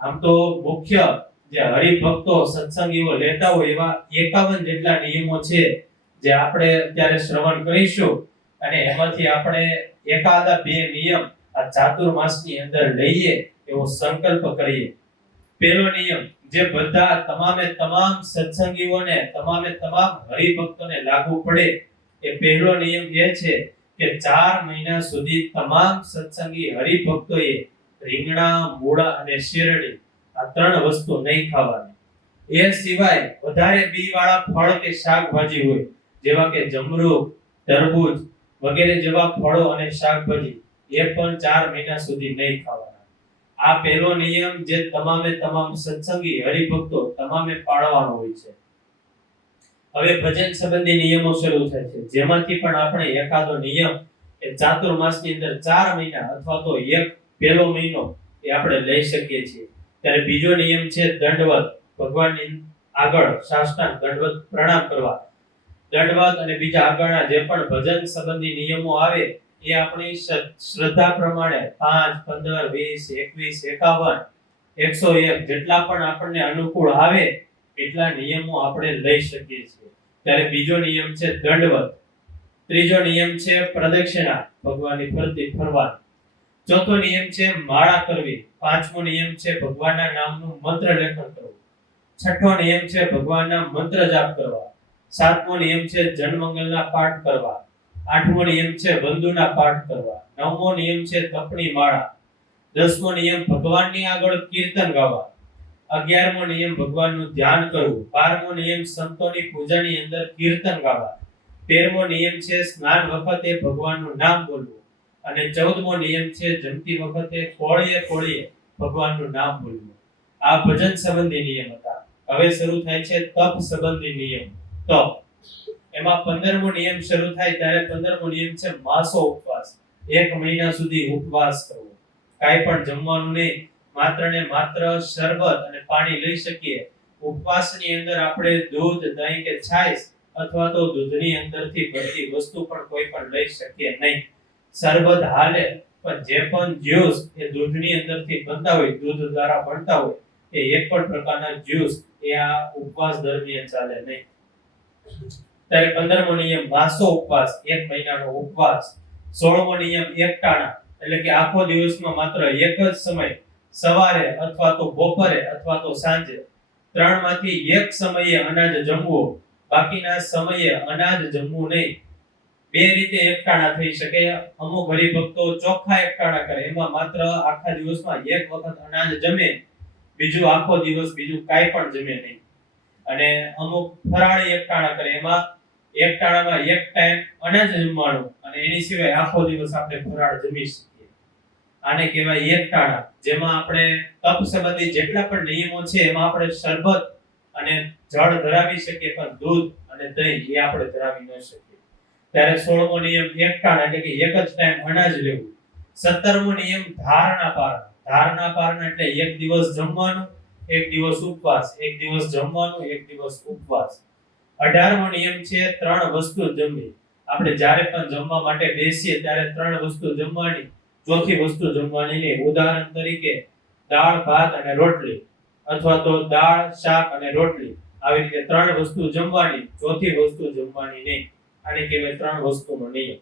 આમ તો મુખ્ય જે હરિભક્તો સત્સંગીઓ લેતા હોય એવા 51 જેટલા નિયમો છે જે આપણે અત્યારે શ્રવણ કરીશું, અને એમાંથી આપણે એકાદા બે નિયમ આ ચાતુર્માસની અંદર લઈએ એવો સંકલ્પ કરીએ. પહેલો નિયમ જે બધા તમામે તમામ સત્સંગીઓને તમામે તમામ હરિભક્તોને લાગુ પડે એ પહેલો નિયમ એ છે કે 4 મહિના સુધી તમામ સત્સંગી હરિભક્તોએ રીંગણા, મૂળા અને શેરડી આ ત્રણ વસ્તુ નહીં ખાવાની. એ સિવાય વધારે બી વાળા ફળ કે શાકભાજી હોય જેવા કે જમરૂખ, તરબૂચ વગેરે જેવા ફળો અને શાકભાજી એ પણ 4 મહિના સુધી નહીં ખાવાના. આ પહેલો નિયમ જે તમામે તમામ સત્સંગી હરિભક્તો તમામે પાળવાનો હોય છે. હવે ભજન સંબંધી નિયમો શરૂ થાય છે, જેમાંથી પણ આપણે એકાદો નિયમ એ ચાતુર્માસની અંદર 4 મહિના અથવા તો એક પહેલો મહિનો એ આપણે લઈ શકીએ છીએ. ત્યારે બીજો નિયમ છે દંડવત, ભગવાનની આગળ સાષ્ટાંગ દંડવત પ્રણામ કરવા. દંડવત અને બીજા આગળના જે પણ ભજન સંબંધી નિયમો આવે એ આપણી શ્રદ્ધા પ્રમાણે 5, 15, 20, 21, 51, 101 જેટલા પણ આપણને અનુકૂળ આવે એટલા નિયમો આપણે લઈ શકીએ છીએ. ત્યારે બીજો નિયમ છે દંડવત. ત્રીજો નિયમ છે પ્રદક્ષિણા, ભગવાનની ફરતી ફરવાનું. ચોથો નિયમ છે માળા કરવી. પાંચમો નિયમ છે ભગવાનના નામનું મંત્ર લેખન કરવું. છઠ્ઠો નિયમ છે ભગવાનના મંત્ર જાપ કરવા. સાતમો નિયમ છે જનમંગલના પાઠ કરવા. આઠમો નિયમ છે વંદુના પાઠ કરવા. નવમો નિયમ છે તપની માળા. 10મો નિયમ ભગવાનની આગળ કીર્તન ગાવા. 11મો નિયમ ભગવાનનું ધ્યાન કરવું. 12મો નિયમ સંતોની પૂજાની અંદર કીર્તન ગાવા. 13મો નિયમ છે સ્નાન વખતે ભગવાનનું નામ બોલવું. અને 14મો નિયમ છે જમતી વખતે કોળીએ કોળીએ ભગવાનનું નામ બોલવું. આ ભજન સંબંધી નિયમ હતા. હવે શરૂ થાય છે તપ સંબંધી નિયમ. તપ એમાં 15મો નિયમ શરૂ થાય ત્યારે 15મો નિયમ છે માસો ઉપવાસ. 1 મહિના સુધી ઉપવાસ કરવો, કાંઈ પણ જમવાનું નહીં, માત્ર ને માત્ર શરબત અને પાણી લઈ શકીએ. ઉપવાસની અંદર આપણે દૂધ, દહીં કે છાશ અથવા તો દૂધની અંદરથી બનતી વસ્તુ પણ કોઈ પણ લઈ શકીએ નહીં. શરબત હાલે, પણ જે પણ જ્યુસ એ દૂધની અંદરથી બનતા હોય, દૂધ દ્વારા બનતા હોય, એ એક પણ પ્રકારના જ્યુસ એ આ ઉપવાસ દરમિયાન ચાલે નહીં. ત્યારે 15મો નિયમ માસો ઉપવાસ, 1 મહિનાનો ઉપવાસ. 16મો નિયમ એકટાણા, એટલે કે આખો દિવસમાં માત્ર એક જ સમય, સવારે અથવા તો બપોરે અથવા તો સાંજે 3 માંથી એક સમયે અનાજ જમવું, બાકીના સમયે અનાજ જમવું નહીં. બે રીતે એકટાણા થઈ શકે. અમુક હરિભક્તો ચોખ્ખા એકટાણા કરે, એમાં માત્ર આખા દિવસમાં એક વખત અનાજ જમે, બીજું આખો દિવસ બીજું કાંઈ પણ જમે નહીં. અને અમુક ફરાળી એકટાણા કરે, એમાં એકટાણામાં એક ટાઈમ અનાજ જમવાનું અને એની સિવાય આખો દિવસ આપણે ફરાળ જમી શકીએ. આને કહેવાય એકટાણા, જેમાં આપણે તપ સંબંધી જેટલા પણ નિયમો છે એમાં આપણે શરબત અને જળ ધરાવી શકીએ, પણ દૂધ અને દહીં એ આપણે ધરાવી ન શકીએ. ત્યારે 16મો નિયમ એકટાણા, એટલે કે એક જ ટાઈમ અનાજ લેવું. 17મો નિયમ ધારણા પારણા. ધારણા પારણા એટલે એક દિવસ જમવાનું, એક દિવસ ઉપવાસ, એક દિવસ જમવાનું, એક દિવસ ઉપવાસ. 18મો નિયમ છે 3 વસ્તુ જમવી. આપણે જ્યારે પણ જમવા માટે બેસીએ ત્યારે 3 વસ્તુ જમવાની, ચોથી વસ્તુ જમવાની નહીં. ઉદાહરણ તરીકે દાળ, ભાત અને રોટલી, અથવા તો દાળ, શાક અને રોટલી, આવી રીતે 3 વસ્તુ જમવાની, ચોથી વસ્તુ જમવાની નહીં. આને કહેવાય 3 વસ્તુનો નિયમ.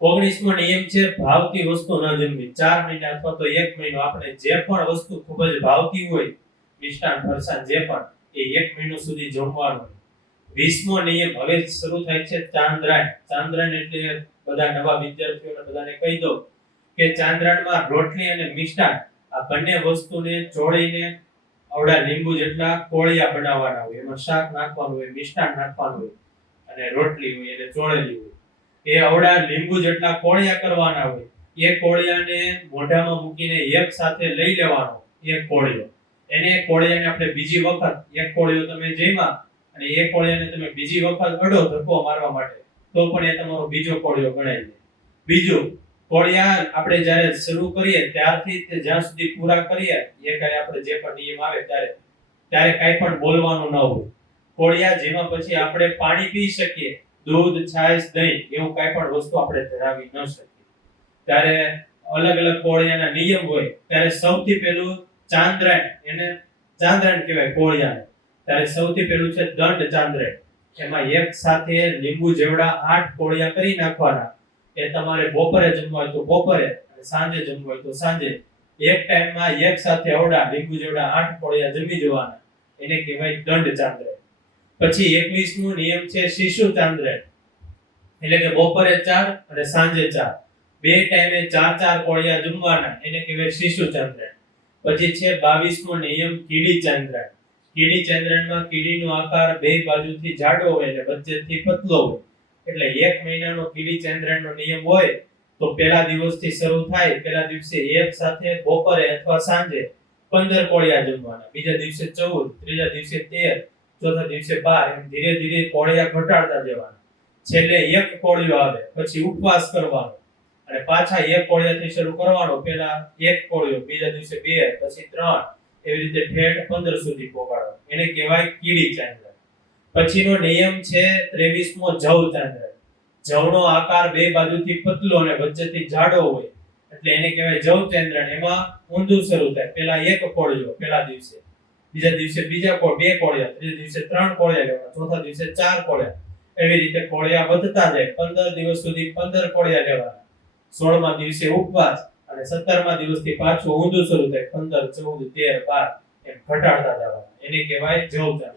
19મો નિયમ છે ભાવતી વસ્તુ ન જમવી. 4 મહિના અથવા તો 1 મહિનો આપણે જે પણ વસ્તુ ખૂબ જ ભાવતી હોય, મિષ્ટાન, ફરસાણ જે પણ, એ 1 મહિનો સુધી જમવાનું. 20મો નિયમ હવે શરૂ થાય છે ચાંદ્રાયણ. ચાંદ્રાયણ એટલે બધા નવા વિદ્યાર્થીઓને બધાને કહી દો કે ચાંદ્રાયણમાં રોટલી અને મિષ્ટાન આ બંને વસ્તુને ચોળીને આવડા લીંબુ જેટલા કોળિયા બનાવવાના હોય. એમાં શાક નાખવાનું હોય, મિષ્ટાન નાખવાનું હોય અને રોટલી હોય એટલે ચોળેલી હોય. એ આવડા લીંબુ જેટલા કોળિયા કરવાના હોય. એ કોળિયાને મોઢામાં મૂકીને એક સાથે લઈ લેવાનો, એક કોળિયો. એને કોળિયાને આપણે બીજી વખત, એક કોળિયો તમે જમ્યા અને એ કોળિયાને તમે બીજી વખત અડો ધક્કો મારવા માટે, તો પણ એ તમારો બીજો કોળિયો ગણાય છે. બીજું, કોળિયા આપણે જ્યારે શરૂ કરીએ ત્યારથી તે જ્યાં સુધી પૂરા કરીએ, એ કાંઈ આપણે જે પણ નિયમ આવે ત્યારે કાંઈ પણ બોલવાનું ન હોય. કોળિયા જેમાં પછી આપણે પાણી પી શકીએ, દૂધ, છાશ, દહીં એવું કાંઈ પણ વસ્તુ આપણે ધરાવી ન શકીએ. ત્યારે અલગ અલગ કોળિયાના નિયમ હોય ત્યારે સૌથી પહેલું ચાંદ્રાયણ, એને ચાંદ્રાયણ કહેવાય કોળિયાને. ત્યારે સૌથી પહેલું છે દંડ ચાંદ્રાયણ. એમાં એક સાથે લીંબુ જેવડા 8 કોળિયા કરી નાખવાના. એ તમારે બપોરે જમવા હોય તો બપોરે અને સાંજે જમવા હોય તો સાંજે એક ટાઈમમાં એક સાથે અવડા લીંબુ જેવડા 8 કોળિયા જમી જવાના. એને કહેવાય દંડ ચાંદ્રાયણ. પછી 21મો નિયમ છે શિશુ ચાંદ્રાયણ. એટલે કે બપોરે 4 અને સાંજે 4 બે ટાઈમે 4 કોળિયા જમવાના. એને કહેવાય શિશુ ચાંદ્રાયણ. પછી છે 22મો નિયમ કીડી ચાંદ્રાયણ. કીડી ચાંદ્રાયણમાં કીડીનો આકાર બે બાજુથી જાડો હોય અને વચ્ચેથી પતલો હોય. એટલે એક મહિનાનો કીડી ચાંદ્રાયણનો નિયમ હોય તો પહેલા દિવસથી શરૂ થાય. પહેલા દિવસે એક સાથે બપોરે અથવા સાંજે 15 કોળિયા જમવાના, બીજા દિવસે 14, ત્રીજા દિવસે 13, ચોથા દિવસે 12, એમ ધીરે ધીરે કોળિયા ઘટાડતા જવાના. છેલ્લે એક કોળિયો આવે પછી ઉપવાસ કરવાનો અને પાછા એક કોળિયાથી શરૂ કરવાનો. પહેલા એક કોળિયો, બીજા દિવસે 2, પછી 3, એવી રીતે ઠેઠ 15 સુધી પહોંચાડવાનો. એને કહેવાય કીડી ચાંદ્રાયણ. પછીનો નિયમ છે 23મો જવ ચાંદ્રાયણ. જવનો આકાર બે બાજુથી પતલો અને વચ્ચેથી જાડો હોય એટલે એને કહેવાય જવ ચાંદ્રાયણ. એમાં ઊંધું શરૂ થાય. પહેલા એક કોળિયો પહેલા દિવસે, બીજા દિવસે બીજા બે કોળિયા, ત્રીજા દિવસે 3 કોળિયા લેવાના, ચોથા દિવસે 4 કોળિયા. એવી રીતે કોળિયા વધતા જાય. 15 દિવસ સુધી 15 કોળિયા લેવાના. 16મા દિવસે ઉપવાસ અને 17મા દિવસથી પાછું ઊંધું શરૂ થાય. 15, 14, 13, 12 એમ ઘટાડતા જવાના. એને કહેવાય જવ ચાંદ્રાયણ.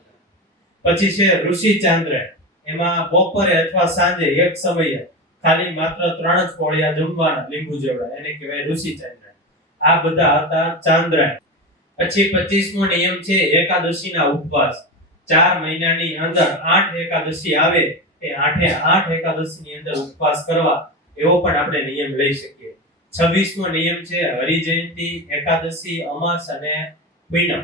પછી છે ઋષિ ચાંદ્રાયણ. એમાં બપોરે અથવા સાંજે એક સમયે ખાલી માત્ર 3 જ કોળિયા જમવાના લીંબુ જેવડા. એને કહેવાય ઋષિ ચાંદ્રાયણ. આ બધા હતા ચાંદ્રાયણ. પછી 25મો નિયમ છે એકાદશીના ઉપવાસ. 4 મહિનાની અંદર 8 એકાદશી આવે એ 8 એકાદશીની અંદર ઉપવાસ કરવા એવો પણ આપણે નિયમ લઈ શકીએ. 26મો નિયમ છે હરિજયંતી, એકાદશી, અમાસ અને પૂનમ.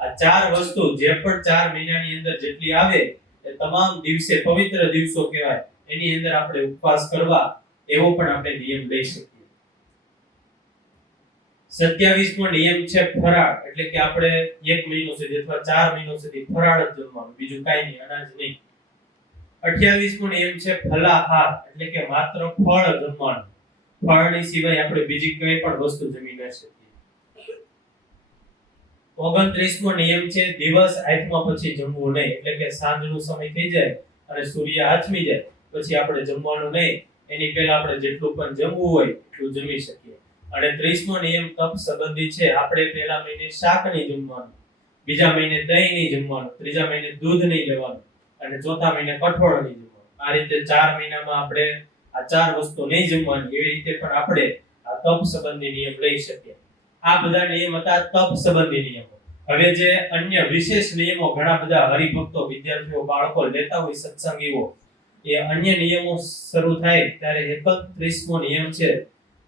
આ 4 વસ્તુ જે પણ 4 મહિનાની અંદર જેટલી આવે એ તમામ દિવસે પવિત્ર દિવસો કહેવાય. એની અંદર આપણે ઉપવાસ કરવા એવો પણ આપણે નિયમ લઈ શકીએ. 27મો નિયમ છે ફરાળ. એટલે કે આપણે 1 મહિનો સુધી અથવા 4 મહિનો સુધી ફરાળ જ જમવાનું, બીજું કાઈ નહીં, અનાજ નહીં. 28મો નિયમ છે ફલાહાર. એટલે કે માત્ર ફળ જમવાનું. ફળની સિવાય આપણે બીજી કોઈ પણ વસ્તુ જમી ન શકીએ. 29મો નિયમ છે દિવસ આથમા પછી જમવું નહીં. એટલે કે સાંજનો સમય થઈ જાય અને સૂર્ય આથમી જાય પછી આપણે જમવાનું નહીં. એની પહેલા આપણે જેટલું પણ જમવું હોય એટલું જમી શકીએ. અને 30મો નિયમ તપ સંબંધી છે. આપણે પહેલા મહિને શાક નહીં જમવાનું, બીજા મહિને દહીં નહીં જમવાનું, ત્રીજા મહિને દૂધ નહીં લેવાનું અને ચોથા મહિને કઠોળ નહીં જમવાનું. આ રીતે 4 મહિનામાં આપણે આ 4 વસ્તુ નહીં જમવાની. એવી રીતે પણ આપણે આ તપ સંબંધી નિયમ લઈ શકીએ. આ બધા નિયમ હતા તપ સંબંધી નિયમો. હવે જે અન્ય વિશેષ નિયમો ઘણા બધા હરિભક્તો, વિદ્યાર્થીઓ, બાળકો લેતા હોય સત્સંગીઓ, એ અન્ય નિયમો શરૂ થાય ત્યારે 31મો નિયમ છે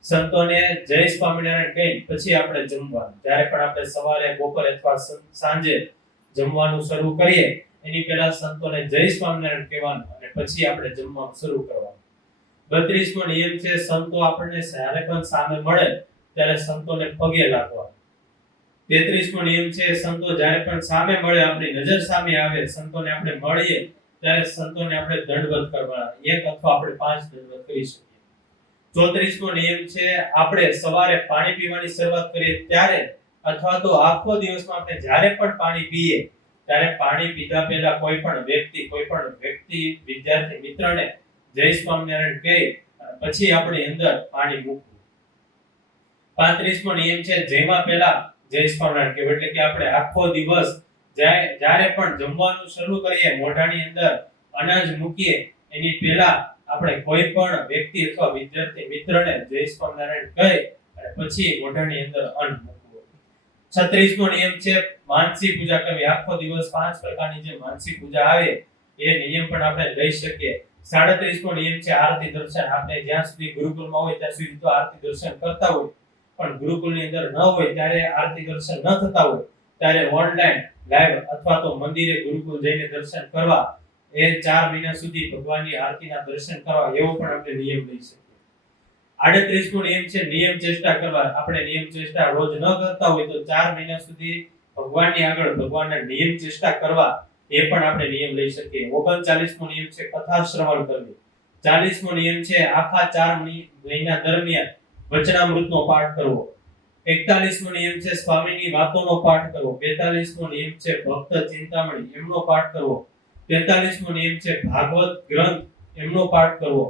સંતોને જય સ્વામિનારાયણ કહી પછી આપણે જમવાનું. જ્યારે પણ આપણે સવારે, બપોરે અથવા સાંજે જમવાનું શરૂ કરીએ એની પહેલા સંતોને જય સ્વામિનારાયણ કહેવાનું અને પછી આપણે જમવાનું શરૂ કરવાનું. 32મો નિયમ છે સંતો આપણને જ્યારે પણ સામે મળે ત્યારે સંતોને પગે લાગવા. 33મો નિયમ છે સંતો જ્યારે પણ સામે મળે, આપણી નજર સામે આવે, સંતોને આપણે મળીએ ત્યારે સંતોને આપણે દંડવત કરવાના. 1 અથવા આપણે 5 દંડવત કરી શકીએ. 34મો નિયમ છે આપણે સવારે પાણી પીવાની શરૂઆત કરીએ ત્યારે અથવા તો આખો દિવસમાં આપણે જ્યારે પણ પાણી પીએ ત્યારે પાણી પીધા પહેલા કોઈ પણ વ્યક્તિ, વિદ્યાર્થી મિત્રને જય સ્વામિનારાયણ કહી પછી આપણી અંદર પાણી મૂકવું. 35મો નિયમ છે જેમાં પહેલા જય સ્વામિનારાયણ કહેવું. એટલે કે આપણે આખો દિવસ જ્યારે પણ જમવાનું શરૂ કરીએ, મોઢાની અંદર અનાજ મૂકીએ એની પહેલા આપણે કોઈ પણ વ્યક્તિ અથવા વિદ્યાર્થી મિત્રને જય સ્વામિનારાયણ કહી અને પછી મોઢાની અંદર અન્ન મૂકવું. 36મો નિયમ છે માનસી પૂજા કરવી. આખો દિવસ 5 પ્રકારની જે માનસી પૂજા આવે એ નિયમ પણ આપણે લઈ શકીએ. 37મો નિયમ છે આરતી દર્શન. આપણે જ્યાં સુધી ગુરુકુળમાં હોય ત્યાં સુધી તો આરતી દર્શન કરતા હોય, પણ ગુરુકુળની અંદર ન હોય ત્યારે આરતી દર્શન ન થતા હોય ત્યારે ઓનલાઈન લાઈવ અથવા તો મંદિરે ગુરુકુળ જઈને દર્શન કરવા, એ 4 મહિના સુધી ભગવાનની આરતીના દર્શન કરવા એવો પણ આપણે નિયમ લઈ શકીએ. 38મો નિયમ છે નિયમ ચેષ્ટા કરવા. આપણે નિયમ ચેષ્ટા રોજ ન કરતા હોય તો 4 મહિના સુધી ભગવાનની આગળ ભગવાનના નિયમ ચેષ્ટા કરવા એ પણ આપણે નિયમ લઈ શકીએ. 39મો નિયમ છે કથા શ્રવણ કરવી. 40મો નિયમ છે આખા 4 મહિના દરમિયાન વચનામૃતનો પાઠ કરવો. 41મો નિયમ છે સ્વામીની વાતોનો પાઠ કરવો. 42મો નિયમ છે ભક્ત ચિંતામણી એમનો પાઠ કરવો. 43મો નિયમ છે ભાગવત ગ્રંથ એમનો પાઠ કરવો.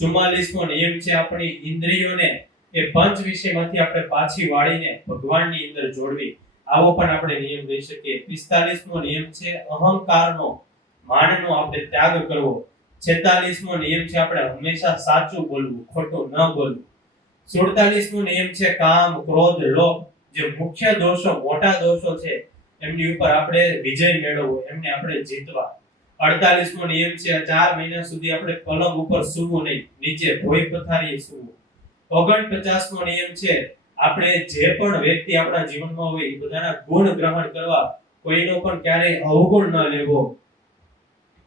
44મો નિયમ છે આપણી ઇન્દ્રિયોને એ પંચ વિષયમાંથી આપણે પાછી વાળીને ભગવાનની અંદર જોડવી. આવો પણ આપણે નિયમ લઈ શકીએ. 45મો નિયમ છે અહંકારનો માનનો આપણે ત્યાગ કરવો. 46મો નિયમ છે આપણે હંમેશા સાચું બોલવું, ખોટું ન બોલવું. 47મો નિયમ છે કામ, ક્રોધ, લોભ જે મુખ્ય દોષો, મોટા દોષો છે એમની ઉપર આપણે વિજય મેળવવો, એમને આપણે જીતવા. 48મો નિયમ છે 4 મહિના સુધી આપણે પલંગ ઉપર સૂવું નહીં, નીચે ભોય પથારીએ સૂવું. 49મો નિયમ છે આપણે જે પણ વ્યક્તિ આપણા જીવનમાં હોય એ બધાના ગુણ ગ્રહણ કરવા, કોઈનો પણ ક્યારેય અવગુણ ન લેવો.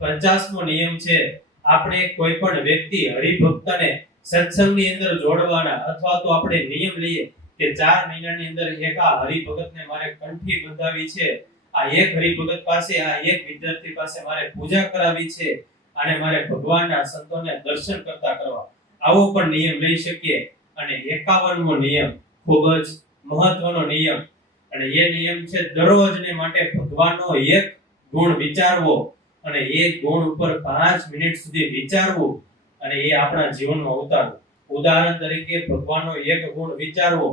50મો નિયમ છે આપણે કોઈ પણ વ્યક્તિ હરિભક્તને સત્સંગની અંદર જોડવાના, અથવા તો આપણે નિયમ લઈએ કે 4 મહિનાની અંદર એક આ હરિભગતને મારે કંઠી બંધાવી છે, આ એક હરિભગત પાસે, આ એક વિદ્યાર્થી પાસે મારે પૂજા કરાવી છે, અને મારે ભગવાનના સંતોને દર્શન કરતા કરવા. આવો પણ નિયમ લઈ શકીએ. અને 51મો નિયમ ખૂબ જ મહત્વનો નિયમ, અને એ નિયમ છે દરરોજને માટે ભગવાનનો એક ગુણ વિચારવો, અને એ ગુણ ઉપર 5 મિનિટ સુધી વિચારવું અને એ આપણા જીવનમાં ઉતારવું. ઉદાહરણ તરીકે ભગવાનનો એક ગુણ વિચારવો.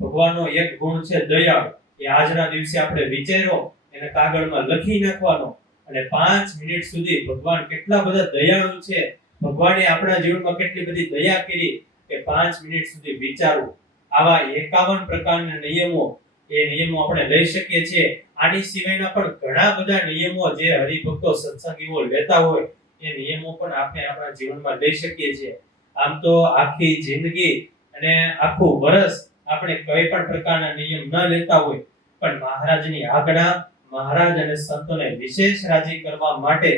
ભગવાનનો એક ગુણ છે દયાળુ. એ આજના દિવસે આપણે વિચાર્યો, એને કાગળમાં લખી નાખવાનો, અને 5 મિનિટ સુધી ભગવાન કેટલા બધા દયાળુ છે, ભગવાને આપણા જીવનમાં કેટલી બધી દયા કરી, કે 5 મિનિટ સુધી વિચારવું. આવા 51 પ્રકારના નિયમો, એ નિયમો આપણે લઈ શકીએ છીએ. આની સિવાયના પણ ઘણા બધા નિયમો જે હરિભક્તો સત્સંગીઓ લેતા હોય, એ નિયમો પણ આપણે આપણા જીવનમાં લઈ શકીએ છીએ. આમ તો આખી જિંદગી અને આખું વર્ષ આપણે કોઈ પણ પ્રકારના નિયમ ન લેતા હોય, પણ મહારાજની આજ્ઞા, મહારાજ અને સંતોને વિશેષ રાજી કરવા માટે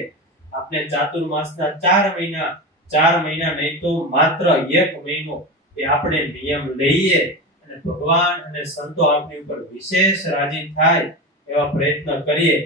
આપણે ચાતુર્માસના 4 મહિના નહીં તો માત્ર 1 મહિનો એ આપણે નિયમ લઈએ, અને ભગવાન અને સંતો આપણી ઉપર વિશેષ રાજી થાય એવા પ્રયત્ન કરીએ.